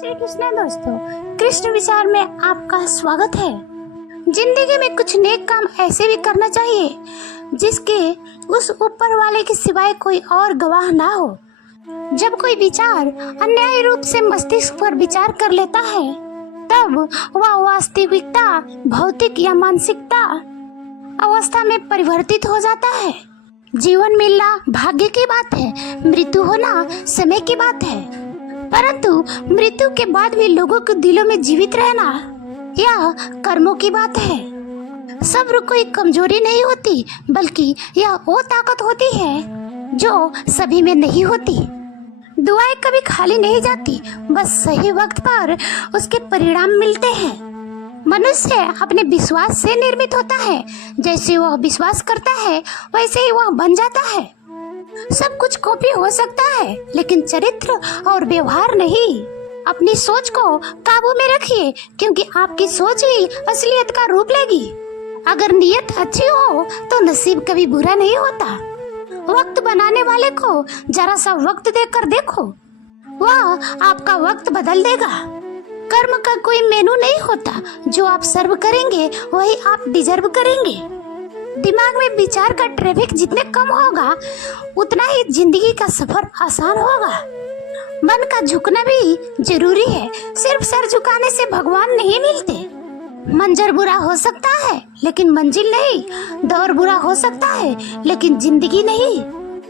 श्री कृष्ण दोस्तों, कृष्ण विचार में आपका स्वागत है। जिंदगी में कुछ नेक काम ऐसे भी करना चाहिए जिसके उस ऊपर वाले के सिवाय कोई और गवाह ना हो। जब कोई विचार अन्यायी रूप से मस्तिष्क पर विचार कर लेता है तब वह वास्तविकता भौतिक या मानसिकता अवस्था में परिवर्तित हो जाता है। जीवन मिलना भाग्य की बात है, मृत्यु होना समय की बात है। परंतु मृत्यु के बाद भी लोगों के दिलों में जीवित रहना यह कर्मों की बात है। सब्र कोई कमजोरी नहीं होती, बल्कि यह वो ताकत होती है जो सभी में नहीं होती। दुआएं कभी खाली नहीं जाती, बस सही वक्त पर उसके परिणाम मिलते हैं। मनुष्य अपने विश्वास से निर्मित होता है। जैसे वह विश्वास करता है वैसे ही वह बन जाता है। सब कुछ कॉपी हो सकता है, लेकिन चरित्र और व्यवहार नहीं। अपनी सोच को काबू में रखिए, क्योंकि आपकी सोच ही असलियत का रूप लेगी। अगर नीयत अच्छी हो तो नसीब कभी बुरा नहीं होता। वक्त बनाने वाले को जरा सा वक्त देकर देखो, वह आपका वक्त बदल देगा। कर्म का कोई मेनू नहीं होता, जो आप सर्व करेंगे वही आप डिजर्व करेंगे। दिमाग में विचार का ट्रैफिक जितने कम होगा उतना ही जिंदगी का सफर आसान होगा। मन का झुकना भी जरूरी है, सिर्फ सर झुकाने से भगवान नहीं मिलते। मंजर बुरा हो सकता है लेकिन मंजिल नहीं, दौर बुरा हो सकता है लेकिन जिंदगी नहीं।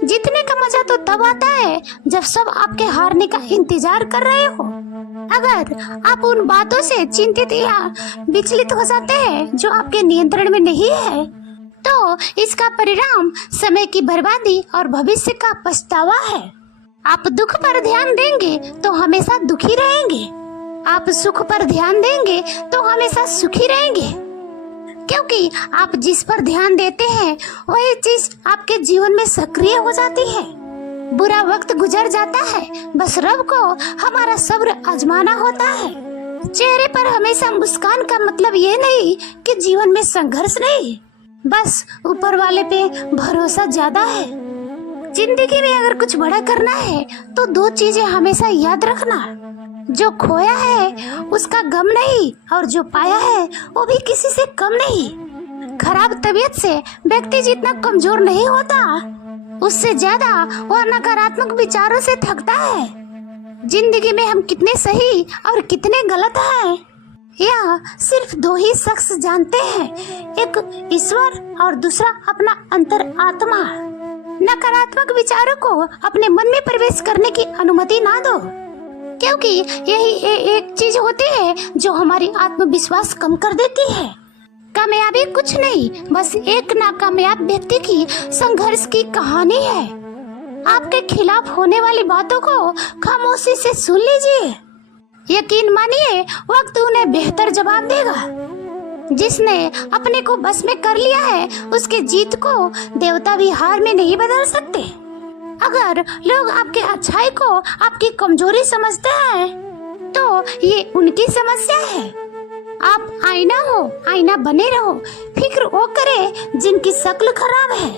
जीतने का मजा तो तब आता है जब सब आपके हारने का इंतजार कर रहे हो। अगर आप उन बातों से चिंतित या विचलित हो जाते हैं जो आपके नियंत्रण में नहीं है, तो इसका परिणाम समय की बर्बादी और भविष्य का पछतावा है। आप दुख पर ध्यान देंगे तो हमेशा दुखी रहेंगे। आप सुख पर ध्यान देंगे तो हमेशा सुखी रहेंगे, क्योंकि आप जिस पर ध्यान देते हैं वही चीज आपके जीवन में सक्रिय हो जाती है। बुरा वक्त गुजर जाता है, बस रब को हमारा सब्र आजमाना होता है। चेहरे पर हमेशा मुस्कान का मतलब ये नहीं कि जीवन में संघर्ष नहीं, बस ऊपर वाले पे भरोसा ज्यादा है। जिंदगी में अगर कुछ बड़ा करना है तो दो चीजें हमेशा याद रखना, जो खोया है उसका गम नहीं, और जो पाया है वो भी किसी से कम नहीं। खराब तबीयत से व्यक्ति जितना कमजोर नहीं होता, उससे ज्यादा वह नकारात्मक विचारों से थकता है। जिंदगी में हम कितने सही और कितने गलत हैं यह सिर्फ दो ही शख्स जानते हैं, एक ईश्वर और दूसरा अपना अंतर आत्मा। नकारात्मक विचारों को अपने मन में प्रवेश करने की अनुमति ना दो, क्योंकि यही एक चीज होती है जो हमारी आत्मविश्वास कम कर देती है। कामयाबी कुछ नहीं, बस एक नाकामयाब व्यक्ति की संघर्ष की कहानी है। आपके खिलाफ होने वाली बातों को खामोशी से सुन लीजिए। यकीन मानिए, वक्त उन्हें बेहतर जवाब देगा। जिसने अपने को बस में कर लिया है उसके जीत को देवता भी हार में नहीं बदल सकते। अगर लोग आपके अच्छाई को आपकी कमजोरी समझते हैं तो ये उनकी समस्या है। आप आईना हो, आईना बने रहो। फिक्र वो करे जिनकी शक्ल खराब है।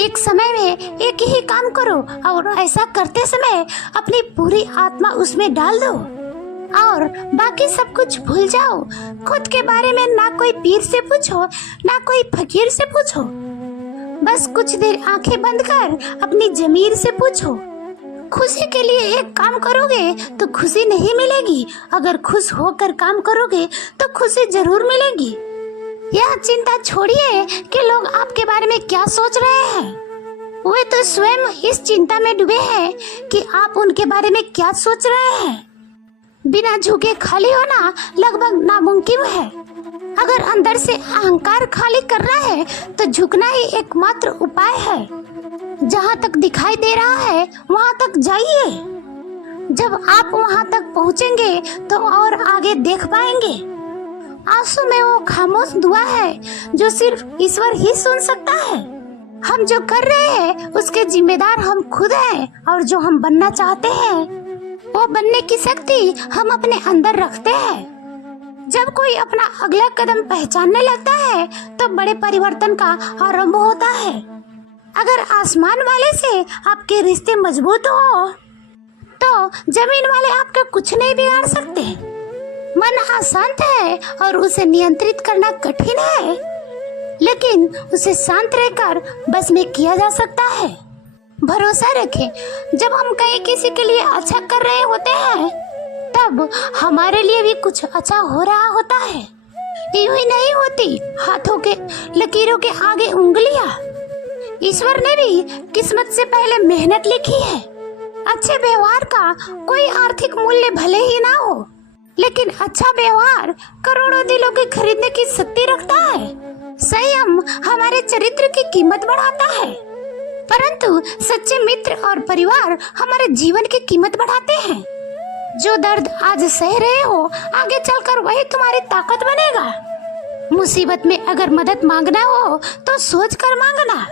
एक समय में एक ही काम करो और ऐसा करते समय अपनी पूरी आत्मा उसमें डाल दो और बाकी सब कुछ भूल जाओ। खुद के बारे में ना कोई पीर से पूछो, ना कोई फकीर से पूछो। बस कुछ देर आंखें बंद कर अपनी जमीर से पूछो। खुशी के लिए एक काम करोगे तो खुशी नहीं मिलेगी, अगर खुश होकर काम करोगे तो खुशी जरूर मिलेगी। यह चिंता छोड़िए कि लोग आपके बारे में क्या सोच रहे हैं। वे तो स्वयं इस चिंता में डूबे हैं कि आप उनके बारे में क्या सोच रहे हैं। बिना झुके खाली होना लगभग नामुमकिन है। अगर अंदर से अहंकार खाली करना है तो झुकना ही एकमात्र उपाय है। जहाँ तक दिखाई दे रहा है वहाँ तक जाइए। जब आप वहाँ तक पहुँचेंगे तो और आगे देख पाएंगे। आंसू में वो खामोश दुआ है जो सिर्फ ईश्वर ही सुन सकता है। हम जो कर रहे हैं उसके जिम्मेदार हम खुद हैं, और जो हम बनना चाहते हैं वो बनने की शक्ति हम अपने अंदर रखते हैं। जब कोई अपना अगला कदम पहचानने लगता है तो बड़े परिवर्तन का आरंभ होता है। अगर आसमान वाले से आपके रिश्ते मजबूत हो तो जमीन वाले आपका कुछ नहीं बिगाड़ सकते। मन अशांत है और उसे नियंत्रित करना कठिन है, लेकिन उसे शांत रहकर बस में किया जा सकता है। भरोसा रखें, जब हम कहीं किसी के लिए अच्छा कर रहे होते हैं तब हमारे लिए भी कुछ अच्छा हो रहा होता है। यूं ही नहीं होती हाथों के लकीरों के आगे उंगलियां। ईश्वर ने भी किस्मत से पहले मेहनत लिखी है। अच्छे व्यवहार का कोई आर्थिक मूल्य भले ही ना हो, लेकिन अच्छा व्यवहार करोड़ों दिलों के खरीदने की शक्ति रखता है। संयम हमारे चरित्र की कीमत बढ़ाता है, परंतु सच्चे मित्र और परिवार हमारे जीवन की कीमत बढ़ाते हैं। जो दर्द आज सह रहे हो, आगे चलकर वही तुम्हारी ताकत बनेगा। मुसीबत में अगर मदद मांगना हो तो सोच कर मांगना,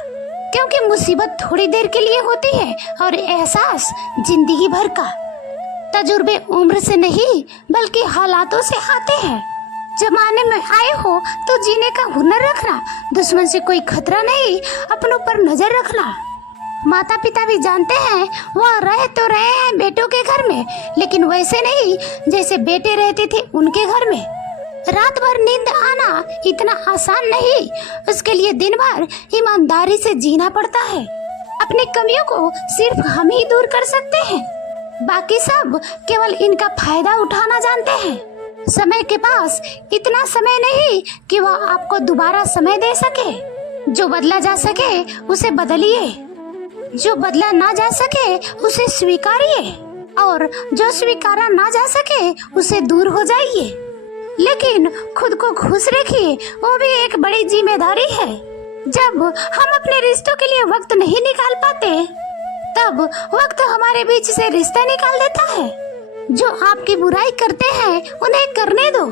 क्योंकि मुसीबत थोड़ी देर के लिए होती है और एहसास जिंदगी भर का। तजुर्बे उम्र से नहीं बल्कि हालातों से आते हैं। जमाने में आए हो तो जीने का हुनर रखना, दुश्मन से कोई खतरा नहीं, अपनों पर नजर रखना। माता पिता भी जानते हैं वह रहे तो रहे हैं बेटों के घर में, लेकिन वैसे नहीं जैसे बेटे रहते थे उनके घर में। रात भर नींद आना इतना आसान नहीं, उसके लिए दिन भर ईमानदारी से जीना पड़ता है। अपनी कमियों को सिर्फ हम ही दूर कर सकते हैं, बाकी सब केवल इनका फायदा उठाना जानते हैं। समय के पास इतना समय नहीं कि वह आपको दोबारा समय दे सके। जो बदला जा सके उसे बदलिए, जो बदला ना जा सके उसे स्वीकारिए, और जो स्वीकारा ना जा सके उसे दूर हो जाइए। लेकिन खुद को खुश रखिए, वो भी एक बड़ी जिम्मेदारी है। जब हम अपने रिश्तों के लिए वक्त नहीं निकाल पाते, तब वक्त हमारे बीच से रिश्ता निकाल देता है। जो आपकी बुराई करते हैं उन्हें करने दो,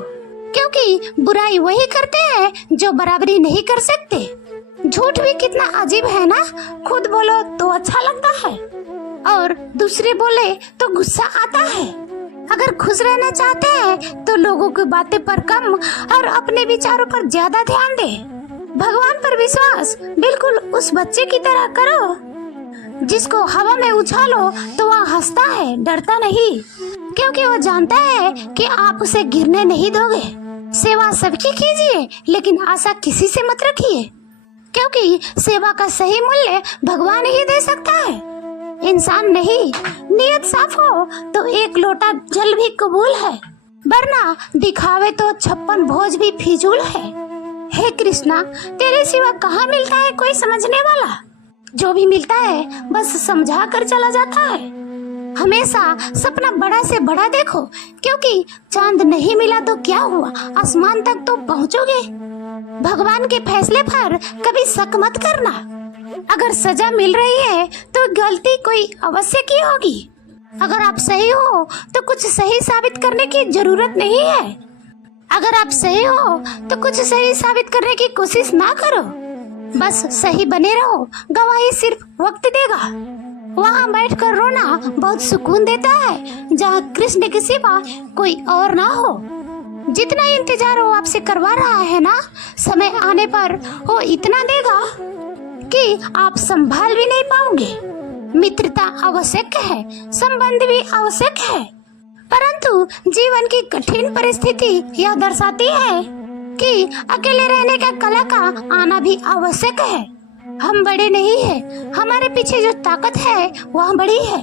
क्योंकि बुराई वही करते हैं जो बराबरी नहीं कर सकते। झूठ भी कितना अजीब है ना, खुद बोलो तो अच्छा लगता है और दूसरे बोले तो गुस्सा आता है। अगर खुश रहना चाहते हैं तो लोगों की बातें पर कम और अपने विचारों पर ज्यादा ध्यान दें। भगवान पर विश्वास बिल्कुल उस बच्चे की तरह करो जिसको हवा में उछालो तो वह हंसता है, डरता नहीं, क्योंकि वो जानता है कि आप उसे गिरने नहीं दोगे। सेवा सबकी कीजिए, लेकिन आशा किसी से मत रखिए, क्योंकि सेवा का सही मूल्य भगवान ही दे सकता है, इंसान नहीं। नियत साफ हो तो एक लोटा जल भी कबूल है, वरना दिखावे तो 56 भोज भी फिजूल है। हे कृष्णा, तेरे सिवा कहाँ मिलता है कोई समझने वाला? जो भी मिलता है बस समझा कर चला जाता है। हमेशा सपना बड़ा से बड़ा देखो, क्योंकि चांद नहीं मिला तो क्या हुआ, आसमान तक तो पहुँचोगे। भगवान के फैसले पर कभी शक मत करना। अगर सजा मिल रही है तो गलती कोई अवश्य की होगी। अगर आप सही हो तो कुछ सही साबित करने की जरूरत नहीं है। अगर आप सही हो तो कुछ सही साबित करने की कोशिश ना करो, बस सही बने रहो। गवाही सिर्फ वक्त देगा। वहाँ बैठकर रोना बहुत सुकून देता है, जहाँ कृष्ण के सिवा कोई और ना हो। जितना इंतजार वो आपसे करवा रहा है ना, समय आने पर वो इतना देगा कि आप संभाल भी नहीं पाओगे। मित्रता आवश्यक है, संबंध भी आवश्यक है, परंतु जीवन की कठिन परिस्थिति यह दर्शाती है कि अकेले रहने का कला का आना भी आवश्यक है। हम बड़े नहीं हैं, हमारे पीछे जो ताकत है वह बड़ी है।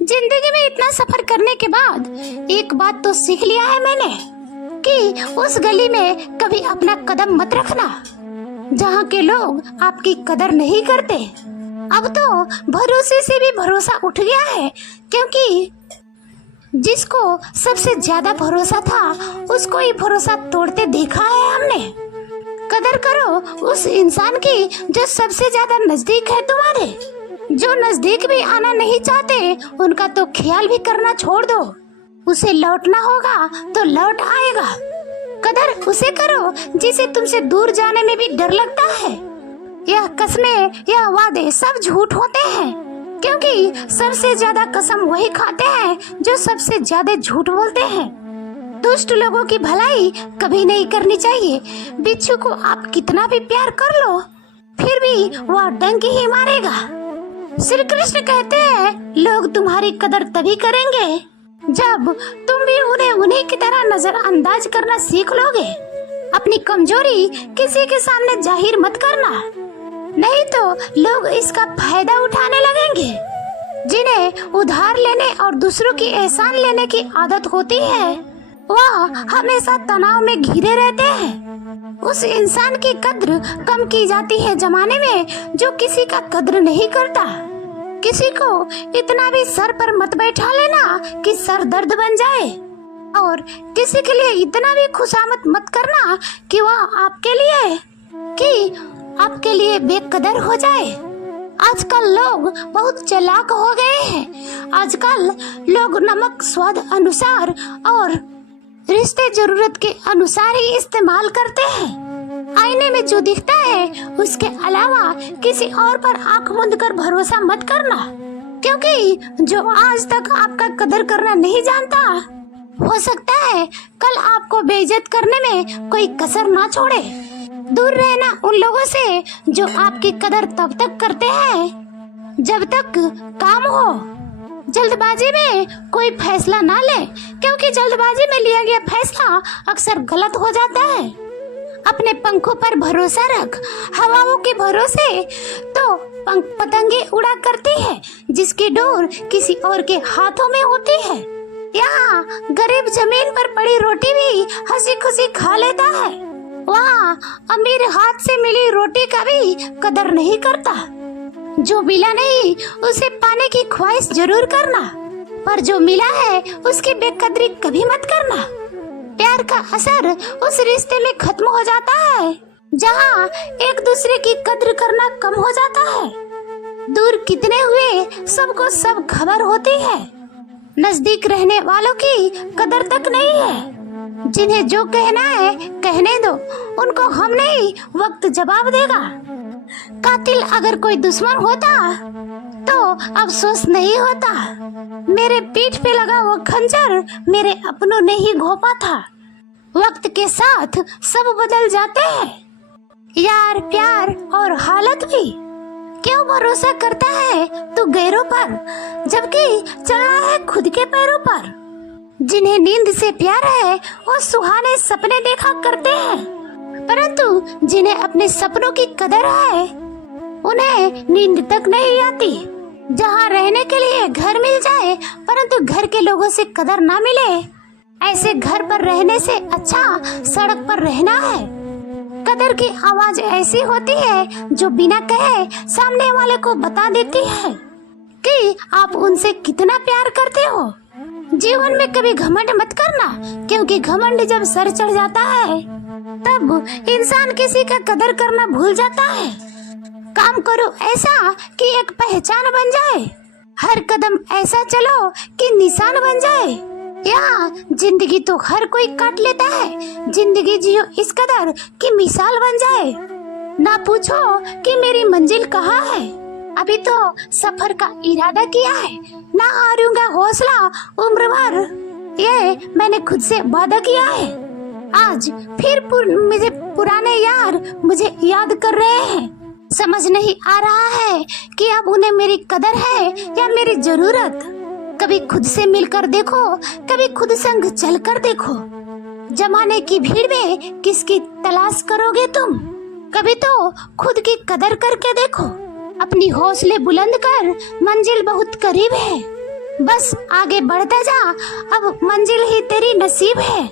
जिंदगी में इतना सफर करने के बाद एक बात तो सीख लिया है मैंने कि उस गली में कभी अपना कदम मत रखना जहाँ के लोग आपकी कदर नहीं करते। अब तो भरोसे से भी भरोसा उठ गया है, क्योंकि जिसको सबसे ज्यादा भरोसा था उसको ही भरोसा तोड़ते देखा है हमने। कदर करो उस इंसान की जो सबसे ज्यादा नजदीक है तुम्हारे। जो नजदीक भी आना नहीं चाहते उनका तो ख्याल भी करना छोड़ दो। उसे लौटना होगा तो लौट आएगा। कदर उसे करो जिसे तुमसे दूर जाने में भी डर लगता है। यह कस्में, यह वादे सब झूठ होते हैं, क्योंकि सबसे ज्यादा कसम वही खाते हैं जो सबसे ज्यादा झूठ बोलते हैं। दुष्ट लोगों की भलाई कभी नहीं करनी चाहिए। बिच्छू को आप कितना भी प्यार कर लो, फिर भी वह डंक ही मारेगा। श्री कृष्ण कहते हैं, लोग तुम्हारी कदर तभी करेंगे जब तुम भी उन्हें उन्हीं की तरह नजरअंदाज करना सीख लोगे। अपनी कमजोरी किसी के सामने जाहिर मत करना, नहीं तो लोग इसका फायदा उठाने लगेंगे। जिन्हें उधार लेने और दूसरों की एहसान लेने की आदत होती है वह हमेशा तनाव में घिरे रहते हैं। उस इंसान की कद्र कम की जाती है जमाने में जो किसी का कद्र नहीं करता। किसी को इतना भी सर पर मत बैठा लेना कि सर दर्द बन जाए, और किसी के लिए इतना भी खुशामद मत करना कि वह आपके लिए बेकदर हो जाए। आजकल लोग बहुत चालाक हो गए हैं। आजकल लोग नमक स्वाद अनुसार और रिश्ते जरूरत के अनुसार ही इस्तेमाल करते हैं। आईने में जो दिखता है उसके अलावा किसी और पर आंख मूंद कर भरोसा मत करना, क्योंकि जो आज तक आपका कदर करना नहीं जानता हो सकता है कल आपको बेइज्जत करने में कोई कसर ना छोड़े। दूर रहना उन लोगों से जो आपकी कदर तब तक करते हैं जब तक काम हो। जल्दबाजी में कोई फैसला ना ले, क्योंकि जल्दबाजी में लिया गया फैसला अक्सर गलत हो जाता है। अपने पंखों पर भरोसा रख, हवाओं के भरोसे तो पतंगे उड़ा करती है जिसकी डोर किसी और के हाथों में होती है। यहाँ गरीब जमीन पर पड़ी रोटी भी हंसी खुशी खा लेता है, वहाँ अमीर हाथ से मिली रोटी का भी कदर नहीं करता। जो मिला नहीं उसे पाने की ख्वाहिश जरूर करना, पर जो मिला है उसकी बेकदरी कभी मत करना। प्यार का असर उस रिश्ते में खत्म हो जाता है जहाँ एक दूसरे की कद्र करना कम हो जाता है। दूर कितने हुए सबको सब खबर होती है, नजदीक रहने वालों की कदर तक नहीं है। जिन्हें जो कहना है कहने दो, उनको हम नहीं वक्त जवाब देगा। कातिल अगर कोई दुश्मन होता तो अफसोस नहीं होता। मेरे पीठ पे लगा वो खंजर मेरे अपनों ने ही घोंपा था। वक्त के साथ सब बदल जाते हैं, यार, प्यार और हालत भी। क्यों भरोसा करता है तू गैरों पर जबकि चलना है खुद के पैरों पर। जिन्हें नींद से प्यार है वो सुहाने सपने देखा करते हैं, परंतु जिन्हें अपने सपनों की कदर है उन्हें नींद तक नहीं आती। जहाँ रहने के लिए घर मिल जाए परंतु घर के लोगों से कदर ना मिले, ऐसे घर पर रहने से अच्छा सड़क पर रहना है। कदर की आवाज ऐसी होती है जो बिना कहे सामने वाले को बता देती है कि आप उनसे कितना प्यार करते हो। जीवन में कभी घमंड मत करना, क्योंकि घमंड जब सर चढ़ जाता है तब इंसान किसी का कदर करना भूल जाता है। काम करो ऐसा कि एक पहचान बन जाए, हर कदम ऐसा चलो कि निशान बन जाए। यहाँ जिंदगी तो हर कोई काट लेता है, जिंदगी जियो इस कदर कि मिसाल बन जाए। ना पूछो कि मेरी मंजिल कहाँ है, अभी तो सफर का इरादा किया है। ना हारूंगा हौसला उम्र भर, ये मैंने खुद से वादा किया है। आज फिर मुझे पुराने यार मुझे याद कर रहे हैं। समझ नहीं आ रहा है कि अब उन्हें मेरी कदर है या मेरी जरूरत। कभी खुद से मिलकर देखो, कभी खुद संग चलकर देखो। जमाने की भीड़ में किसकी तलाश करोगे तुम? कभी तो खुद की कदर करके देखो। अपनी हौसले बुलंद कर, मंजिल बहुत करीब है। बस आगे बढ़ता जा, अब मंजिल ही तेरी नसीब है।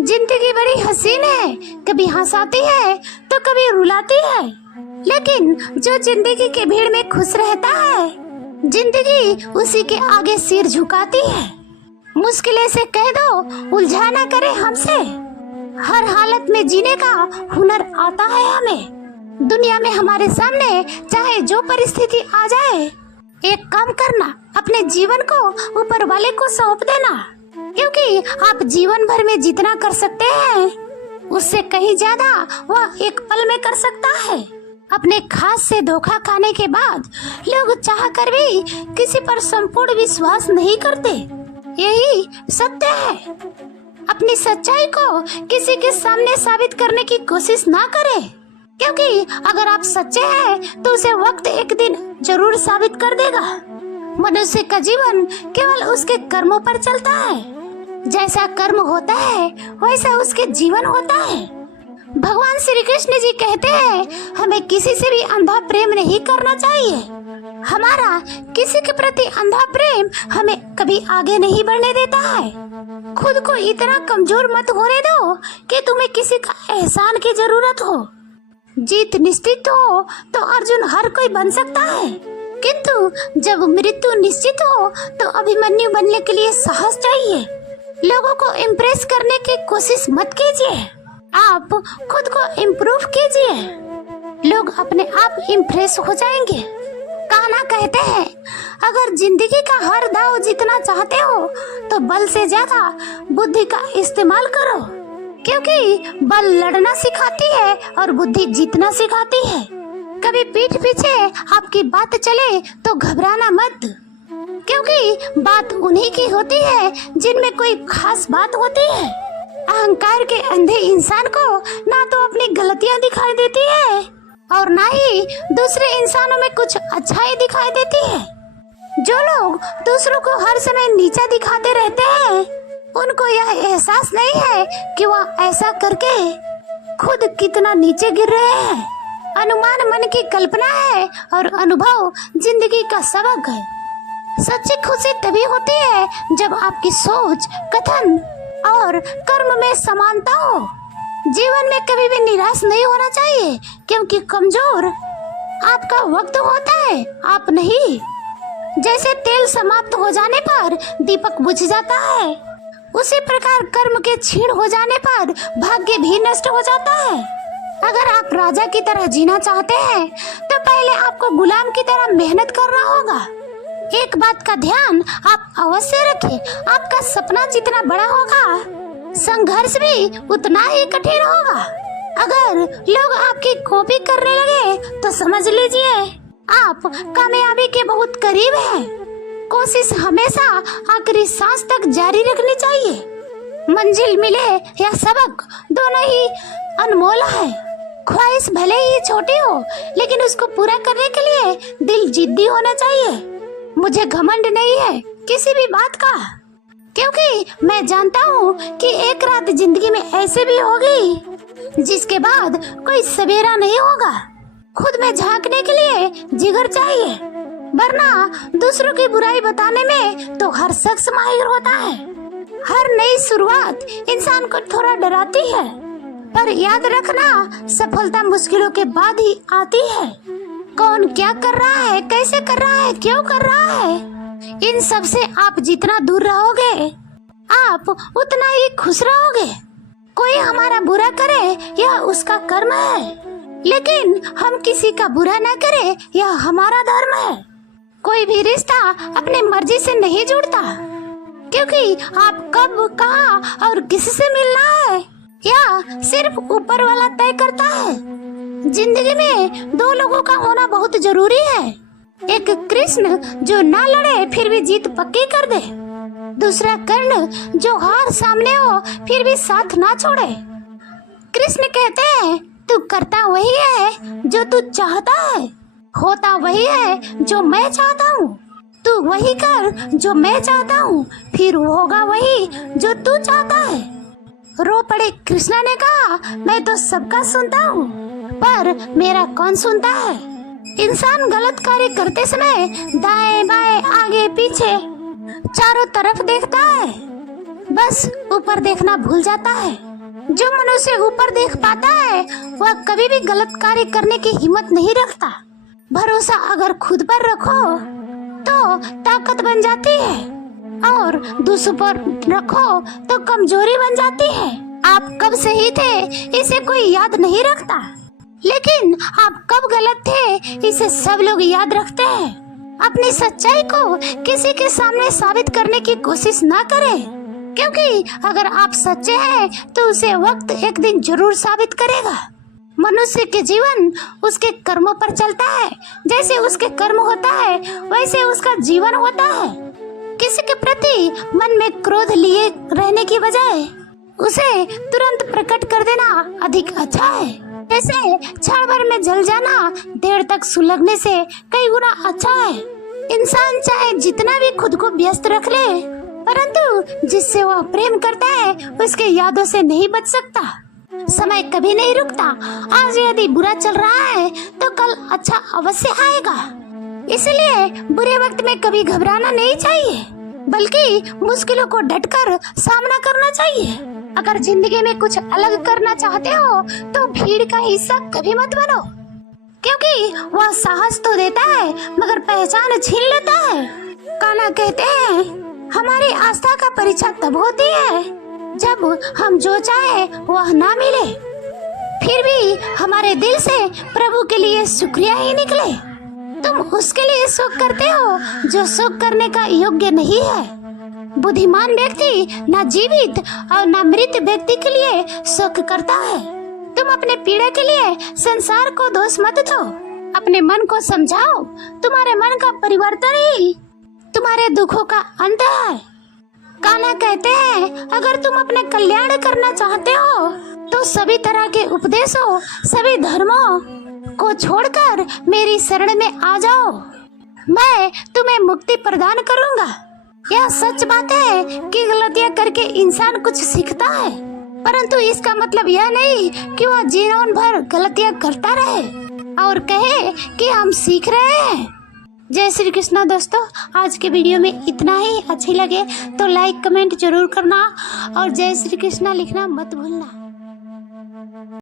जिंदगी बड़ी हसीन है, कभी हंसाती है तो कभी रुलाती है, लेकिन जो जिंदगी की भीड़ में खुश रहता है जिंदगी उसी के आगे सिर झुकाती है। मुश्किलें से कह दो उलझा ना करे हमसे, हर हालत में जीने का हुनर आता है हमें। दुनिया में हमारे सामने चाहे जो परिस्थिति आ जाए, एक काम करना, अपने जीवन को ऊपर वाले को सौंप देना, क्योंकि आप जीवन भर में जितना कर सकते हैं उससे कहीं ज्यादा वह एक पल में कर सकता है। अपने खास से धोखा खाने के बाद लोग चाह कर भी किसी पर संपूर्ण विश्वास नहीं करते, यही सत्य है। अपनी सच्चाई को किसी के सामने साबित करने की कोशिश ना करें, क्योंकि अगर आप सच्चे हैं तो उसे वक्त एक दिन जरूर साबित कर देगा। मनुष्य का जीवन केवल उसके कर्मों पर चलता है। जैसा कर्म होता है वैसा उसके जीवन होता है। भगवान श्री कृष्ण जी कहते हैं हमें किसी से भी अंधा प्रेम नहीं करना चाहिए। हमारा किसी के प्रति अंधा प्रेम हमें कभी आगे नहीं बढ़ने देता है। खुद को इतना कमजोर मत होने दो कि तुम्हें किसी का एहसान की जरूरत हो। जीत निश्चित हो तो अर्जुन हर कोई बन सकता है, किंतु जब मृत्यु निश्चित हो तो अभिमन्यु बनने के लिए साहस चाहिए। लोगों को इम्प्रेस करने की कोशिश मत कीजिए, आप खुद को इम्प्रूव कीजिए। लोग अपने आप इम्प्रेस हो जाएंगे। कान्हा कहते हैं अगर जिंदगी का हर दाव जीतना चाहते हो तो बल से ज्यादा बुद्धि का इस्तेमाल करो, क्योंकि बल लड़ना सिखाती है और बुद्धि जीतना सिखाती है। कभी पीठ पीछे आपकी बात चले तो घबराना मत, क्योंकि बात उन्हीं की होती है जिनमें कोई खास बात होती है। अहंकार के अंधे इंसान को ना तो अपनी गलतियां दिखाई देती है और ना ही दूसरे इंसानों में कुछ अच्छाई दिखाई देती है। जो लोग दूसरों को हर समय नीचा दिखाते रहते हैं उनको यह एहसास नहीं है कि वह ऐसा करके खुद कितना नीचे गिर रहे हैं। अनुमान मन की कल्पना है और अनुभव जिंदगी का सबक है। सच्ची खुशी तभी होती है जब आपकी सोच, कथन और कर्म में समानता हो। जीवन में कभी भी निराश नहीं होना चाहिए, क्योंकि कमजोर आपका वक्त होता है, आप नहीं। जैसे तेल समाप्त हो जाने पर दीपक बुझ जाता है, उसी प्रकार कर्म के क्षीण हो जाने पर भाग्य भी नष्ट हो जाता है। अगर आप राजा की तरह जीना चाहते हैं तो पहले आपको गुलाम की तरह मेहनत करना होगा। एक बात का ध्यान आप अवश्य रखें, आपका सपना जितना बड़ा होगा संघर्ष भी उतना ही कठिन होगा। अगर लोग आपकी कॉपी करने लगे तो समझ लीजिए आप कामयाबी के बहुत करीब हैं। कोशिश हमेशा आखिरी सांस तक जारी रखनी चाहिए। मंजिल मिले या सबक, दोनों ही अनमोल है। ख्वाहिश भले ही छोटी हो लेकिन उसको पूरा करने के लिए दिल जिद्दी होना चाहिए। मुझे घमंड नहीं है किसी भी बात का, क्योंकि मैं जानता हूँ कि एक रात जिंदगी में ऐसे भी होगी जिसके बाद कोई सवेरा नहीं होगा। खुद में झांकने के लिए जिगर चाहिए, वरना दूसरों की बुराई बताने में तो हर शख्स माहिर होता है। हर नई शुरुआत इंसान को थोड़ा डराती है, पर याद रखना सफलता मुश्किलों के बाद ही आती है। कौन क्या कर रहा है, कैसे कर रहा है, क्यों कर रहा है, इन सब से आप जितना दूर रहोगे आप उतना ही खुश रहोगे। कोई हमारा बुरा करे यह उसका कर्म है, लेकिन हम किसी का बुरा न करें यह हमारा धर्म है। कोई भी रिश्ता अपनी मर्जी से नहीं जुड़ता, क्योंकि आप कब, कहाँ और किससे मिलना है यह सिर्फ ऊपर वाला तय करता है। जिंदगी में दो लोगों का होना बहुत जरूरी है। एक कृष्ण जो ना लड़े फिर भी जीत पक्की कर दे, दूसरा कर्ण जो हार सामने हो फिर भी साथ ना छोड़े। कृष्ण कहते हैं तू करता वही है जो तू चाहता है, होता वही है जो मैं चाहता हूँ। तू वही कर जो मैं चाहता हूँ, फिर होगा वही जो तू चाहता है। रो पड़े कृष्णा ने कहा मैं तो सबका सुनता हूँ, पर मेरा कौन सुनता है। इंसान गलत कार्य करते समय दाएं बाएं आगे पीछे चारों तरफ देखता है, बस ऊपर देखना भूल जाता है। जो मनुष्य ऊपर देख पाता है वह कभी भी गलत कार्य करने की हिम्मत नहीं रखता। भरोसा अगर खुद पर रखो तो ताकत बन जाती है, और दूसरों पर रखो तो कमजोरी बन जाती है। आप कब सही थे इसे कोई याद नहीं रखता, लेकिन आप कब गलत थे इसे सब लोग याद रखते हैं। अपनी सच्चाई को किसी के सामने साबित करने की कोशिश ना करें, क्योंकि अगर आप सच्चे हैं तो उसे वक्त एक दिन जरूर साबित करेगा। मनुष्य के जीवन उसके कर्मों पर चलता है, जैसे उसके कर्म होता है वैसे उसका जीवन होता है। किसी के प्रति मन में क्रोध लिए रहने की बजाय उसे तुरंत प्रकट कर देना अधिक अच्छा है। जैसे क्षण भर में जल जाना देर तक सुलगने से कई गुना अच्छा है। इंसान चाहे जितना भी खुद को व्यस्त रख ले, परंतु जिससे वह प्रेम करता है उसके यादों से नहीं बच सकता। समय कभी नहीं रुकता। आज यदि बुरा चल रहा है तो कल अच्छा अवश्य आएगा। इसलिए बुरे वक्त में कभी घबराना नहीं चाहिए, बल्कि मुश्किलों को डटकर सामना करना चाहिए। अगर जिंदगी में कुछ अलग करना चाहते हो तो भीड़ का हिस्सा कभी मत बनो, क्योंकि वह साहस तो देता है मगर पहचान छीन लेता है। कान्हा कहते हैं, हमारी आस्था का परीक्षा तब होती है जब हम जो चाहे वह ना मिले, फिर भी हमारे दिल से प्रभु के लिए शुक्रिया ही निकले। तुम उसके लिए शोक करते हो जो शोक करने का योग्य नहीं है। बुद्धिमान व्यक्ति ना जीवित और ना मृत व्यक्ति के लिए शोक करता है। तुम अपने पीड़ा के लिए संसार को दोष मत दो, अपने मन को समझाओ। तुम्हारे मन का परिवर्तन ही तुम्हारे दुखों का अंत है। कान्हा कहते हैं, अगर तुम अपने कल्याण करना चाहते हो तो सभी तरह के उपदेशों, सभी धर्मों को छोड़कर मेरी शरण में आ जाओ। मैं तुम्हें मुक्ति प्रदान करूंगा। यह सच बात है कि गलतियां करके इंसान कुछ सीखता है, परंतु इसका मतलब यह नहीं कि वह जीवन भर गलतियां करता रहे और कहे कि हम सीख रहे हैं। जय श्री कृष्णा दोस्तों, आज के वीडियो में इतना ही। अच्छी लगे तो लाइक कमेंट जरूर करना और जय श्री कृष्णा लिखना मत भूलना।